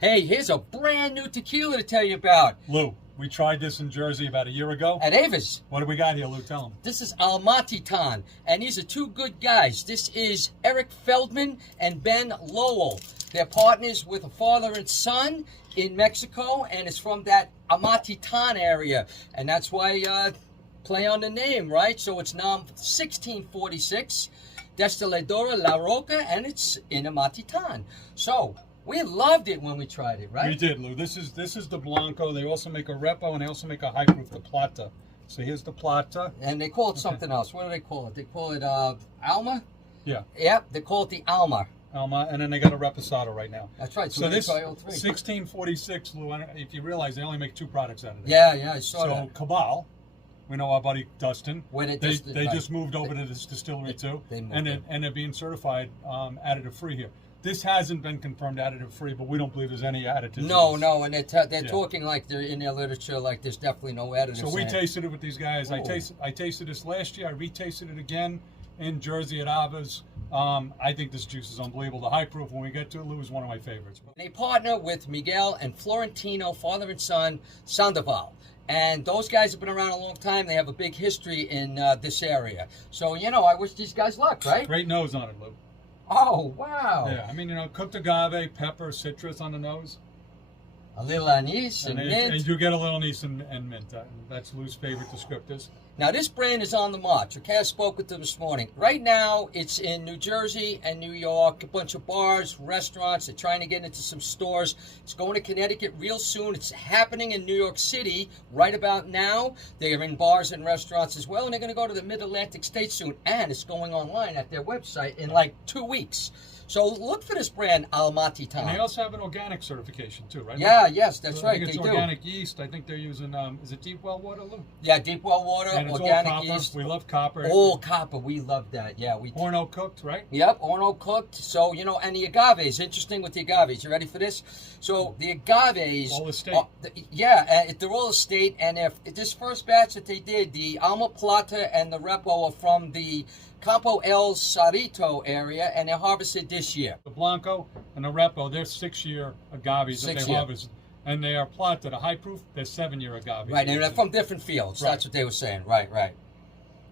Hey, here's a brand new tequila to tell you about. Lou, we tried this in Jersey about a year ago. At Avis. What do we got here, Lou? Tell them. This is Almatitán, and these are two good guys. This is Eric Feldman and Ben Lowell. They're partners with a father and son in Mexico, and it's from that Amatitan area. And that's why, play on the name, right? So it's now 1646, Destiladora La Roca, and it's in Amatitan. So we loved it when we tried it, right? We did, Lou. This is the Blanco. They also make a Repo, and they also make a high proof, the Plata. So here's the Plata. And they call it something else. What do they call it? They call it Alma? Yeah. Yep, they call it the Alma. Alma, and then they got a Reposado right now. That's right. So this 1646, Lou, if you realize they only make two products out of it. Yeah, I saw that. So Cabal, we know our buddy Dustin. When they just moved over to this distillery too, and they're being certified additive free here. This hasn't been confirmed additive free, but we don't believe there's any additives. No, and they're talking like they're in their literature, like there's definitely no additives. So we tasted it with these guys. I tasted this last year. I retasted it again in Jersey at Ava's. I think this juice is unbelievable. The high proof, when we get to it, Lou, is one of my favorites. They partner with Miguel and Florentino, father and son, Sandoval. And those guys have been around a long time. They have a big history in this area. So, I wish these guys luck, right? Great nose on it, Lou. Oh, wow. Yeah, I mean, cooked agave, pepper, citrus on the nose. A little anise and mint. And you get a little anise and mint. That's Lou's favorite descriptors. Now, this brand is on the march. Okay, I spoke with them this morning. Right now, it's in New Jersey and New York, a bunch of bars, restaurants. They're trying to get into some stores. It's going to Connecticut real soon. It's happening in New York City right about now. They are in bars and restaurants as well, and they're going to go to the Mid-Atlantic states soon. And it's going online at their website in like 2 weeks. So look for this brand, Almatitán. And they also have an organic certification too, right? Yeah, yes, that's right. I think it's they organic do. yeast. I think they're using, is it deep well water, Lou? Yeah, deep well water, and it's organic all copper. yeast. We love copper. All copper. We love that. Yeah, we. Orno cooked, right? Yep, Orno cooked. So, and the agaves. Interesting with the agaves. You ready for this? So, the agaves. All estate. They're all estate. And if this first batch that they did, the Alma Plata and the Repo are from the Campo El Sarito area, and they're harvested this year. The Blanco and the Repo, they're 6-year agaves that they harvest. And they are Plata, the high proof, they're 7-year agaves. Right, and they're from different fields. Right. That's what they were saying. Right.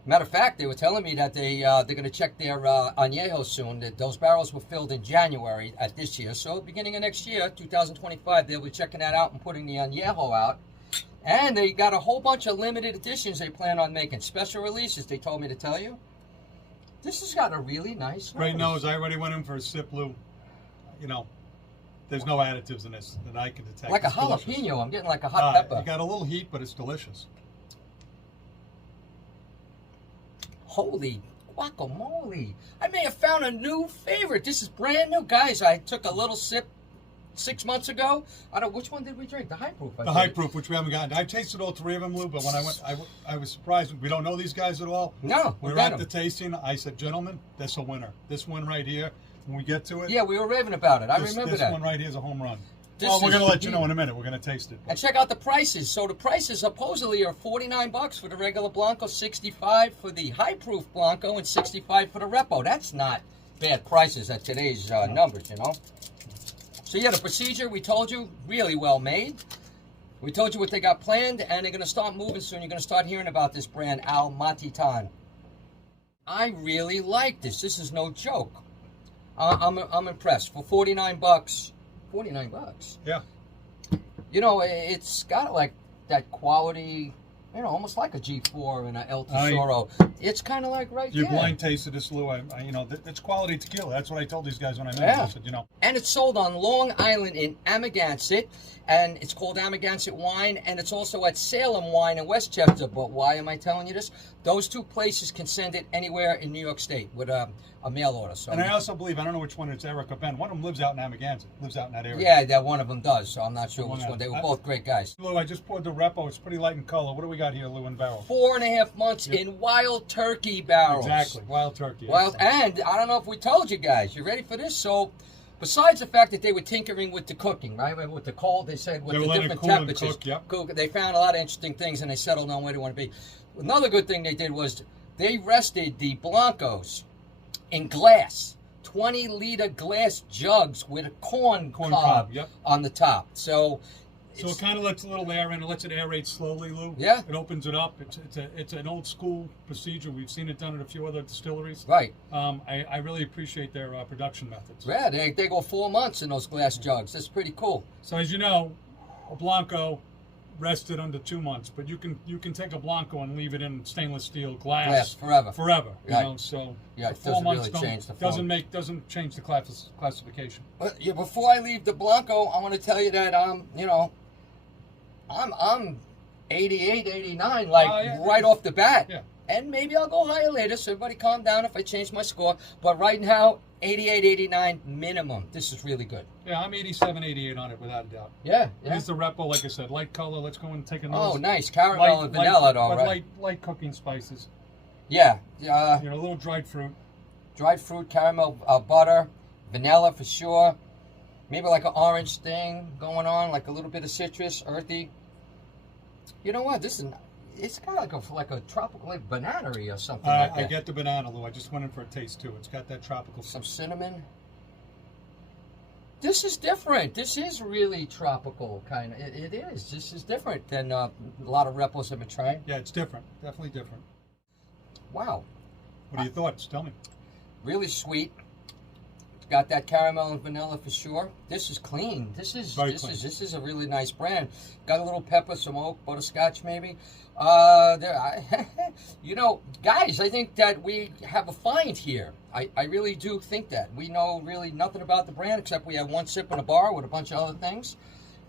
Matter of fact, they were telling me that they're going to check their añejos soon. That those barrels were filled in January at this year. So beginning of next year, 2025, they'll be checking that out and putting the añejo out. And they got a whole bunch of limited editions they plan on making. Special releases, they told me to tell you. This has got a really nice nose. Great nose. I already went in for a sip, Lou. There's no additives in this that I can detect. Like a jalapeno. Delicious. I'm getting like a hot pepper. You got a little heat, but it's delicious. Holy guacamole. I may have found a new favorite. This is brand new. Guys, I took a little sip 6 months ago. Which one did we drink? The high proof. The high proof, which we haven't gotten. I've tasted all 3 of them, Lou, but when I went, I was surprised. We don't know these guys at all. No, we were at the tasting. I said, gentlemen, that's a winner. This one right here, when we get to it. Yeah, we were raving about it. I remember that. This one right here is a home run. Well, we're going to let you know in a minute. We're going to taste it. And check out the prices. So the prices supposedly are $49 for the regular Blanco, $65 for the high proof Blanco, and $65 for the Repo. That's not bad prices at today's numbers, So yeah, the procedure, we told you, really well made. We told you what they got planned, and they're going to start moving soon. You're going to start hearing about this brand, Almatitán. I really like this. This is no joke. I'm impressed. For $49, $49. Yeah. It's got like that quality, almost like a G4 and an El Tesoro. It's kind of like right there. You blind tasted this, Lou. It's quality tequila. That's what I told these guys when I met them. I said, And it's sold on Long Island in Amagansett, and it's called Amagansett Wine, and it's also at Salem Wine in Westchester. But why am I telling you this? Those two places can send it anywhere in New York State with a mail order. So, and I also believe, I don't know which one it's Eric or Ben. One of them lives out in Amagansett, lives out in that area. Yeah, that one of them does, so I'm not sure which one. They were both great guys. Lou, I just poured the Repo. It's pretty light in color. What do we got here, Lou, in barrel? 4.5 months in wild turkey barrels. Exactly, wild turkey. And I don't know if we told you guys. You ready for this? So, besides the fact that they were tinkering with the cooking, right? With the cold, they said with the different temperatures. They found a lot of interesting things, and they settled on where they want to be. Another good thing they did was they rested the Blancos in glass 20-liter glass jugs with a corn cob yep. on the top. So it kind of lets a little air in. It lets it aerate slowly, Lou. Yeah. It opens it up. It's an old school procedure. We've seen it done at a few other distilleries. Right. I really appreciate their production methods. Yeah, they go 4 months in those glass jugs. That's pretty cool. So as you know, a Blanco rested under 2 months, but you can take a Blanco and leave it in stainless steel glass forever. You Right. know, so Yeah, it 4 doesn't months really change the form. doesn't change the classification. But yeah, before I leave the Blanco, I want to tell you that I'm 88, 89, right off the bat. Yeah. And maybe I'll go higher later, so everybody calm down if I change my score. But right now, 88, 89 minimum. This is really good. Yeah, I'm 87, 88 on it without a doubt. Yeah. Here's the Repo, like I said, light color. Let's go and take a nose. Oh, nice. Caramel and vanilla, though, but right? light cooking spices. Yeah. A little dried fruit. Dried fruit, caramel, butter, vanilla for sure. Maybe like an orange thing going on, like a little bit of citrus, earthy. You know what? It's got like a tropical, like banana-y or something like that. I get the banana, Lou. I just went in for a taste too. It's got that tropical. Some cinnamon. This is different. This is really tropical, kind of. It is. This is different than a lot of Repos I've been trying. Yeah, it's different. Definitely different. Wow. What are your thoughts? Tell me. Really sweet. It's got that caramel and vanilla for sure. This is clean. This is a really nice brand. Got a little pepper, some oak, butterscotch maybe. Guys, I think that we have a find here. I really do think that. We know really nothing about the brand except we had one sip in a bar with a bunch of other things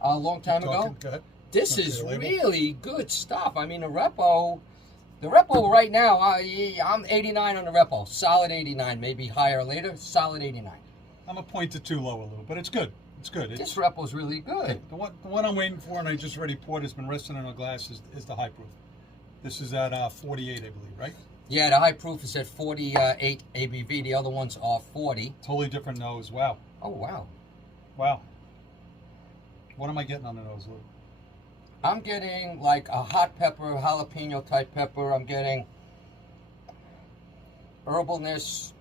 a long time ago. Go ahead. This is really good stuff. I mean, the Repo right now, I'm 89 on the Repo. Solid 89, maybe higher later. Solid 89. I'm a point to 2 lower, Lou, but it's good. It's good. This Repo's really good. The one I'm waiting for, and I just already poured, has been resting in a glass, is the high proof. This is at 48, I believe, right? Yeah, the high proof is at 48 ABV. The other ones are 40. Totally different nose. Wow. Oh, wow. Wow. What am I getting on the nose, Lou? I'm getting like a hot pepper, jalapeno type pepper. I'm getting herbalness.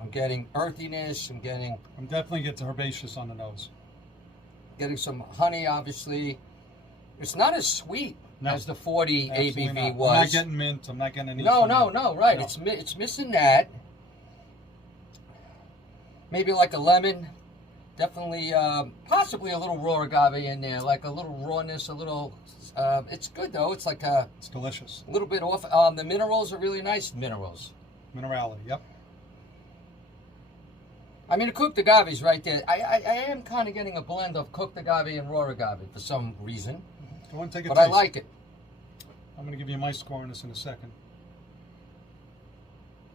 I'm getting earthiness. I'm definitely getting herbaceous on the nose. Getting some honey, obviously. It's not as sweet as the 40 ABV not. was. I'm not getting mint. I'm not getting any. No, right. No. It's missing that. Maybe like a lemon. Definitely, possibly a little raw agave in there, like a little rawness, a little. It's good though. It's like it's delicious. A little bit off. The minerals are really nice minerals. Minerality, yep. I mean, the cooked agave is right there. I am kind of getting a blend of cooked agave and raw agave for some reason. Go and take a but taste. I like it. I'm going to give you my score on this in a second.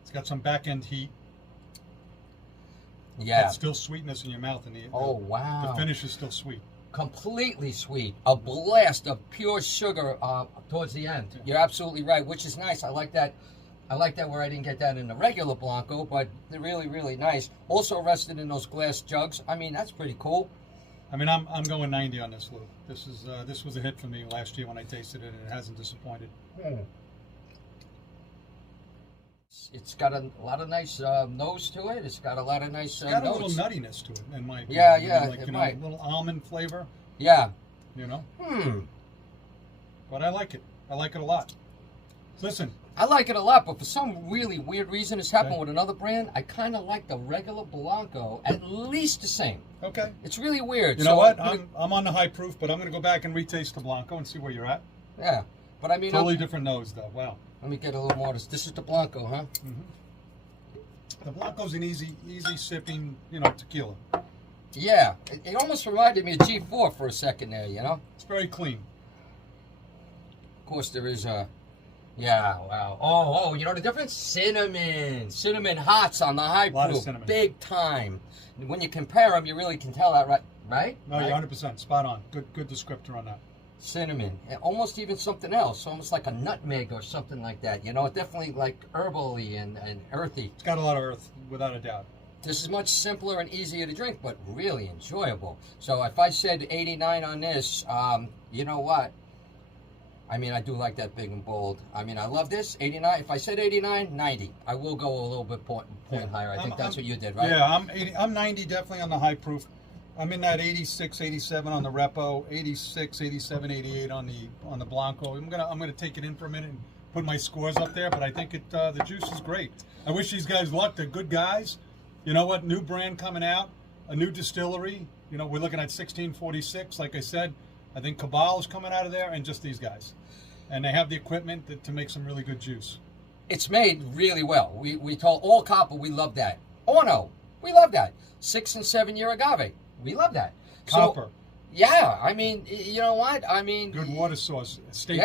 It's got some back end heat. Yeah. It's still sweetness in your mouth. Wow. The finish is still sweet. Completely sweet. A blast of pure sugar towards the end. Yeah. You're absolutely right, which is nice. I like that. I like that where I didn't get that in the regular Blanco, but they're really, really nice. Also rested in those glass jugs. I mean, that's pretty cool. I mean, I'm going 90 on this, Lou. This was a hit for me last year when I tasted it, and it hasn't disappointed. It's got a lot of nice nose to it. It's got a lot of nice It's got notes. a little nuttiness to it, in my opinion. Yeah, like, it might. A little almond flavor. Yeah. You know? But I like it. I like it a lot. Listen. I like it a lot, but for some really weird reason, it's happened with another brand. I kind of like the regular Blanco at least the same. Okay. It's really weird. You know what? I'm on the high proof, but I'm going to go back and retaste the Blanco and see where you're at. Yeah. But I mean... Totally different nose, though. Wow. Let me get a little more. This is the Blanco, huh? The Blanco's an easy sipping, tequila. Yeah. It almost reminded me of G4 for a second there, you know? It's very clean. Of course, there is a... Yeah, wow. Oh, you know the difference? Cinnamon. Cinnamon hots on the high proof. Big time. When you compare them, you really can tell that, right? No, you're 100% spot on. Good descriptor on that. Cinnamon. And almost even something else. Almost like a nutmeg or something like that. You know, definitely like herbally and earthy. It's got a lot of earth, without a doubt. This is much simpler and easier to drink, but really enjoyable. So if I said 89 on this, you know what? I mean, I do like that big and bold. I mean, I love this. 89. If I said 89, 90. I will go a little bit point higher. I think that's what you did, right? Yeah, I'm 90 definitely on the high proof. I'm in that 86, 87 on the Repo, 86, 87, 88 on the Blanco. I'm gonna take it in for a minute and put my scores up there, but I think the juice is great. I wish these guys luck. They're good guys. You know what? New brand coming out, a new distillery. You know, we're looking at 1646. Like I said, I think Cabal is coming out of there, and just these guys, and they have the equipment to make some really good juice. It's made really well. We told all copper, we love that. Orno, we love that. 6 and 7 year agave, we love that. Copper. So, yeah, I mean, you know what? I mean, good water source, state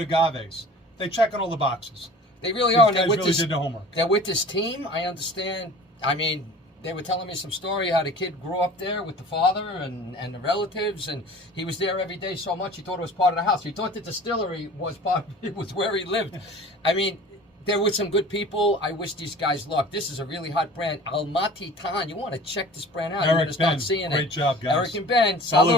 agaves. They check on all the boxes. They really These are. And guys they're with really this, did the homework. They're with this team. I understand. I mean, they were telling me some story how the kid grew up there with the father and the relatives, and he was there every day so much he thought it was part of the house. He thought the distillery was it was where he lived. I mean, they're with some good people. I wish these guys luck. This is a really hot brand, Almatitán. You want to check this brand out. You're going to start seeing it. Great job, guys. Eric and Ben, Salud. salud.